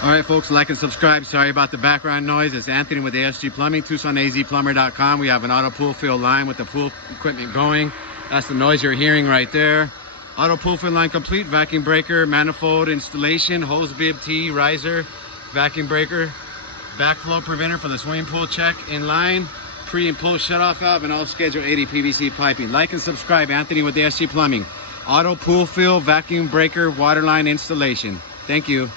All right, folks, like and subscribe. Sorry about the background noise. It's Anthony with ASG Plumbing, TucsonAZplumber.com. We have an auto pool fill line with the pool equipment going. That's the noise you're hearing right there. Auto pool fill line complete. Vacuum breaker, manifold installation, hose bib T, riser, vacuum breaker, backflow preventer for the swimming pool check in line, pre and post shutoff valve, and all schedule 80 PVC piping. Like and subscribe. Anthony with ASG Plumbing. Auto pool fill, vacuum breaker, waterline installation. Thank you.